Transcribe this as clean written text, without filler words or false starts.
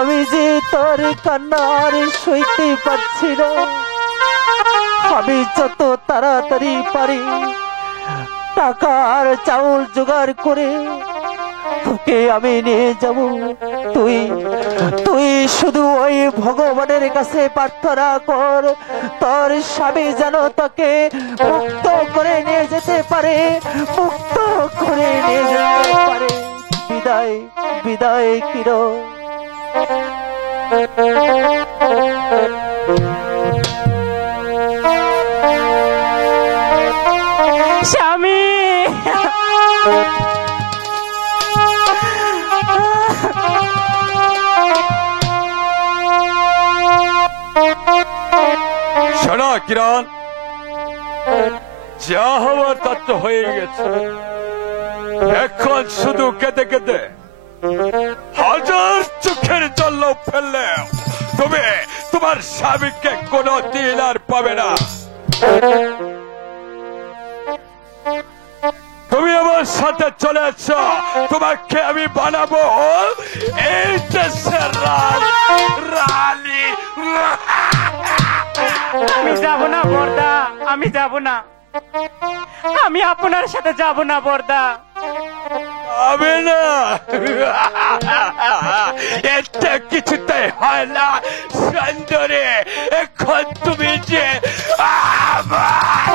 আমি যে তোর কান্নার সইতে পারছি না। আমি যত তাড়াতাড়ি পারি টাকা আর চাউল জোগাড় করে তোকে আমি নিয়ে যাব। তুই তুই শুধু ওই ভগবানের কাছে প্রার্থনা কর তোর স্বামী যেন তোকে মুক্ত করে নিয়ে যেতে পারে, মুক্ত করে নিয়ে যেতে পারে। বিদায় বিদায় কিরণ। স্বামী শোনো কিরণ, যা হওয়ার তা তো হয়ে গেছে। এখন শুধু কেঁদে কেঁদে হাজার চোখের জল ফেললে তুমি তোমার স্বামীকে কোনো দিন আর পাবে না। তুমি আমার সাথে চলে এসো, তোমাকে আমি বানাবো এই দেশের রানী। আমি যাব না বর্দা, আমি যাব না, আমি আপনার সাথে যাব না বর্দা। হবে না, এটা কিছুতে হয় না সুন্দরী। এখন তুমি যে আমার